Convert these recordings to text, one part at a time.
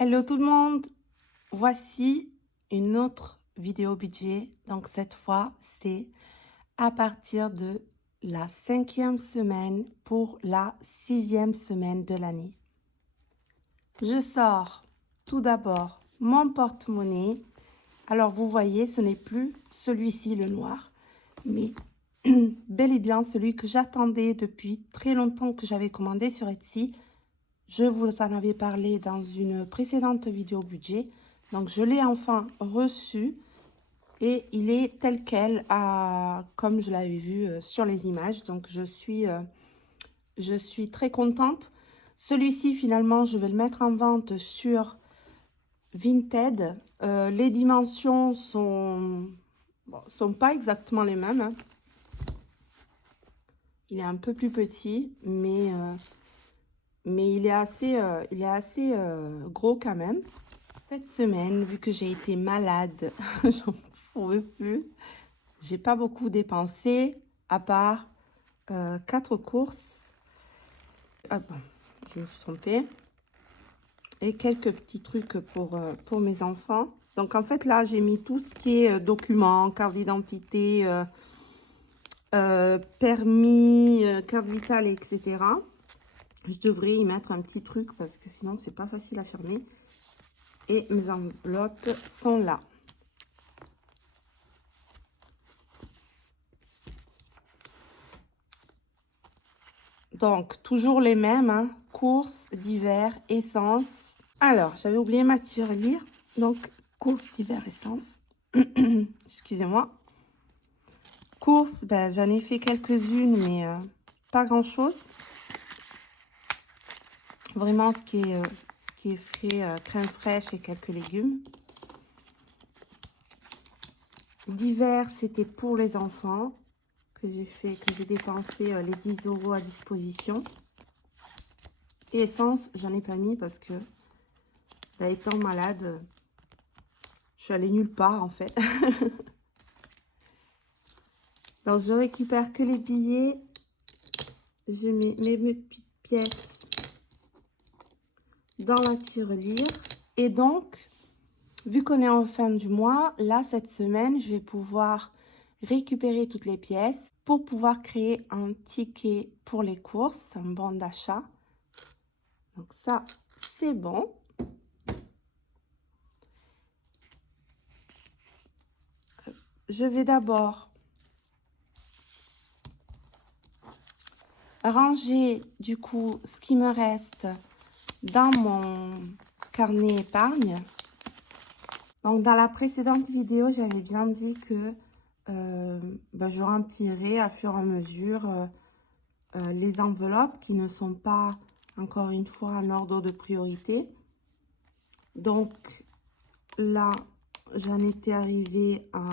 Hello tout le monde, voici une autre vidéo budget. Donc cette fois, c'est à partir de la 5e semaine pour la 6e semaine de l'année. Je sors tout d'abord mon porte-monnaie. Alors vous voyez, ce n'est plus celui-ci le noir, mais bel et bien celui que j'attendais depuis très longtemps, que j'avais commandé sur Etsy. Je vous en avais parlé dans une précédente vidéo budget. Donc, je l'ai enfin reçu et il est tel quel, comme je l'avais vu sur les images. Donc, je suis très contente. Celui-ci, finalement, je vais le mettre en vente sur Vinted. Les dimensions sont pas exactement les mêmes, hein. Il est un peu plus petit, mais il est assez gros quand même. Cette semaine, vu que j'ai été malade, j'en pouvais plus. J'ai pas beaucoup dépensé, à part 4 courses. Ah bon, je me suis trompée. Et quelques petits trucs pour mes enfants. Donc en fait, là, j'ai mis tout ce qui est documents, carte d'identité, permis, carte vitale, etc. Je devrais y mettre un petit truc parce que sinon, c'est pas facile à fermer. Et mes enveloppes sont là. Donc, toujours les mêmes, hein, courses d'hiver, essence. Alors, j'avais oublié ma tirelire. Donc, courses d'hiver, essence. Excusez-moi. Courses, ben, j'en ai fait quelques-unes, mais pas grand-chose. Vraiment, ce qui est frais, crème fraîche et quelques légumes. D'hiver, c'était pour les enfants que j'ai dépensé les 10 € à disposition. Et essence, j'en ai pas mis parce que, bah, étant malade, je suis allée nulle part en fait. Donc, je récupère que les billets. Je mets mes petites pièces dans la tirelire. Et donc, vu qu'on est en fin du mois, là, cette semaine, je vais pouvoir récupérer toutes les pièces pour pouvoir créer un ticket pour les courses, un bon d'achat. Donc ça, c'est bon. Je vais d'abord ranger du coup ce qui me reste dans mon carnet épargne. Donc dans la précédente vidéo, j'avais bien dit que je remplirai à fur et à mesure les enveloppes qui ne sont pas, encore une fois, en ordre de priorité. Donc là, j'en étais arrivée à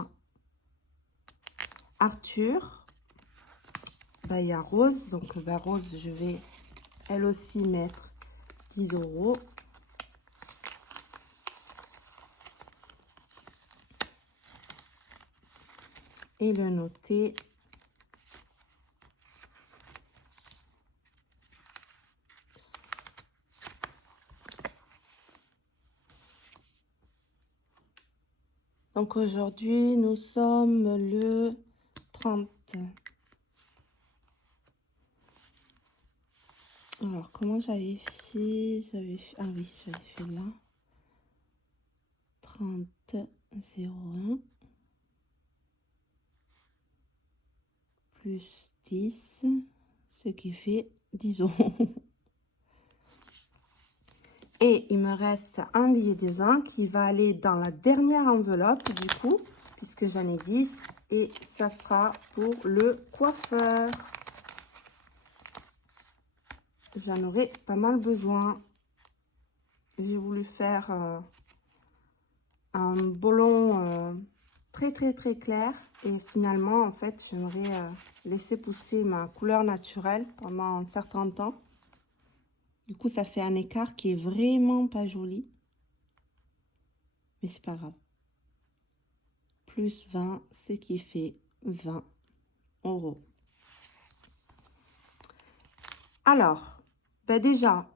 Arthur. Ben, il y a Rose, donc Rose, je vais elle aussi mettre 10 €. Et le noter. Donc aujourd'hui, nous sommes le 30. Alors, comment j'avais fait? Ah oui, j'avais fait là. 30, 01. Plus 10, ce qui fait 10 €. Et il me reste un billet de 20 qui va aller dans la dernière enveloppe du coup, puisque j'en ai 10. Et ça sera pour le coiffeur. J'en aurai pas mal besoin. J'ai voulu faire un boulon très clair. Et finalement, en fait, j'aimerais laisser pousser ma couleur naturelle pendant un certain temps. Du coup, ça fait un écart qui est vraiment pas joli. Mais c'est pas grave. Plus 20, ce qui fait 20 €. Alors, ben déjà,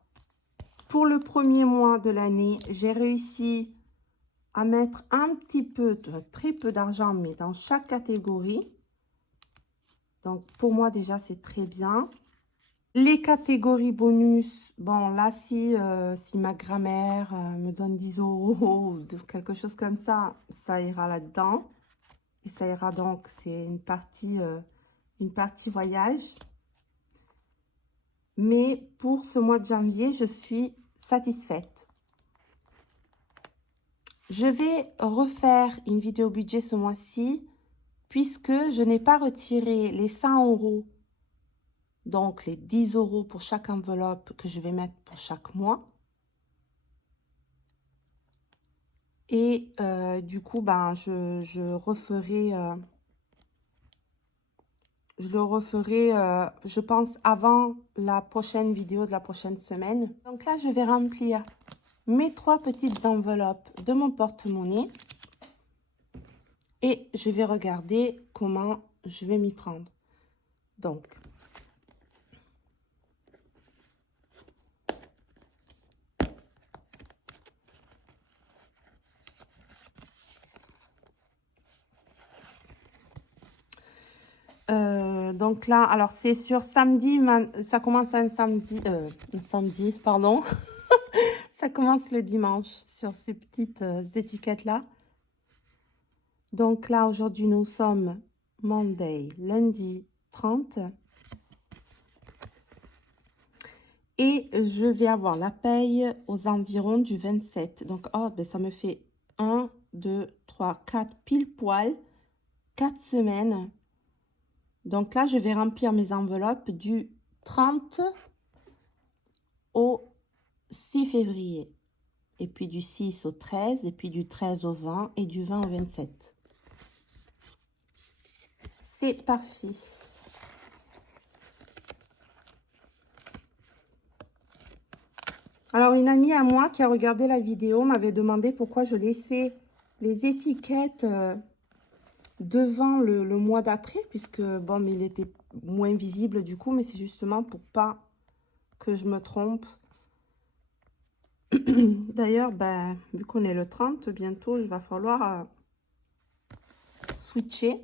pour le premier mois de l'année, j'ai réussi à mettre un petit peu, très peu d'argent, mais dans chaque catégorie. Donc, pour moi, déjà, c'est très bien. Les catégories bonus, bon, là, si ma grand-mère me donne 10 € ou quelque chose comme ça ira là-dedans. Et ça ira donc, c'est une partie voyage. Mais pour ce mois de janvier, je suis satisfaite. Je vais refaire une vidéo budget ce mois-ci, puisque je n'ai pas retiré les 100 €, donc les 10 € pour chaque enveloppe que je vais mettre pour chaque mois. Et du coup, ben, je le referai, je pense, avant la prochaine vidéo de la prochaine semaine. Donc là, je vais remplir mes 3 petites enveloppes de mon porte-monnaie. Et je vais regarder comment je vais m'y prendre. Donc, donc là, alors c'est sur samedi, ça commence un samedi, pardon. Ça commence le dimanche sur ces petites étiquettes-là. Donc là, aujourd'hui, nous sommes Monday, lundi 30. Et je vais avoir la paye aux environs du 27. Donc, oh, ben, ça me fait 1, 2, 3, 4, pile poil, 4 semaines. Donc là, je vais remplir mes enveloppes du 30 au 6 février. Et puis du 6 au 13, et puis du 13 au 20, et du 20 au 27. C'est parfait. Alors, une amie à moi qui a regardé la vidéo m'avait demandé pourquoi je laissais les étiquettes devant le mois d'après, puisque, bon, mais il était moins visible du coup, mais c'est justement pour pas que je me trompe. D'ailleurs, ben, vu qu'on est le 30, bientôt, il va falloir switcher.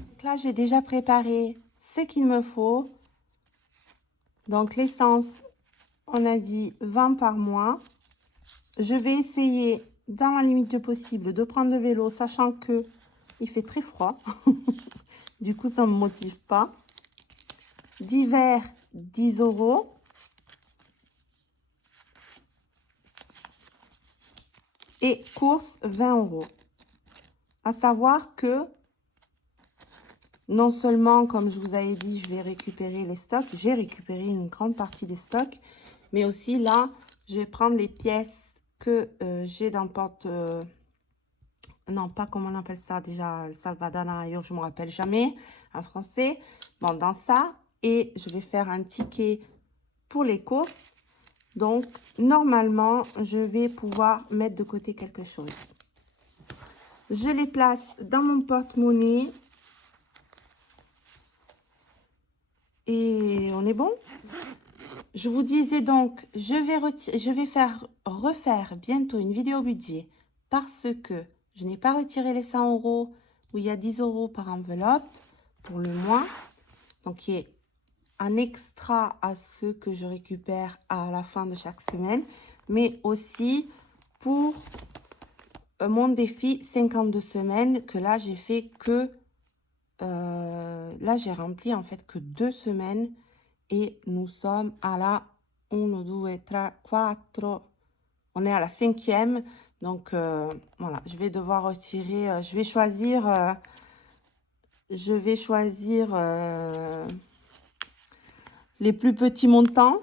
Donc là, j'ai déjà préparé ce qu'il me faut. Donc, l'essence, on a dit 20 par mois. Je vais essayer, dans la limite du possible, de prendre le vélo, sachant que il fait très froid. Du coup, ça ne me motive pas. D'hiver, 10 €. Et course, 20 €. À savoir que, non seulement, comme je vous avais dit, je vais récupérer les stocks. J'ai récupéré une grande partie des stocks. Mais aussi, là, je vais prendre les pièces que j'ai dans porte... non, pas comment on appelle ça déjà, le Salvadana, je ne me rappelle jamais en français. Bon, dans ça, et je vais faire un ticket pour les courses. Donc, normalement, je vais pouvoir mettre de côté quelque chose. Je les place dans mon porte-monnaie. Et on est bon. Je vous disais donc, je vais refaire bientôt une vidéo budget parce que je n'ai pas retiré les 100 € où il y a 10 € par enveloppe pour le mois. Donc, il y a un extra à ceux que je récupère à la fin de chaque semaine. Mais aussi pour mon défi 52 semaines que là, j'ai fait que... là, j'ai rempli en fait que 2 semaines. Et nous sommes à la 1, 2, 3, 4. On est à la 5e. Donc, voilà, je vais devoir retirer. Je vais choisir les plus petits montants.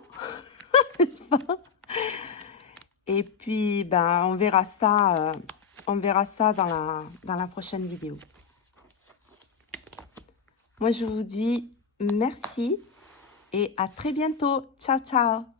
Et puis, ben, on verra ça dans la prochaine vidéo. Moi, je vous dis merci et à très bientôt. Ciao, ciao.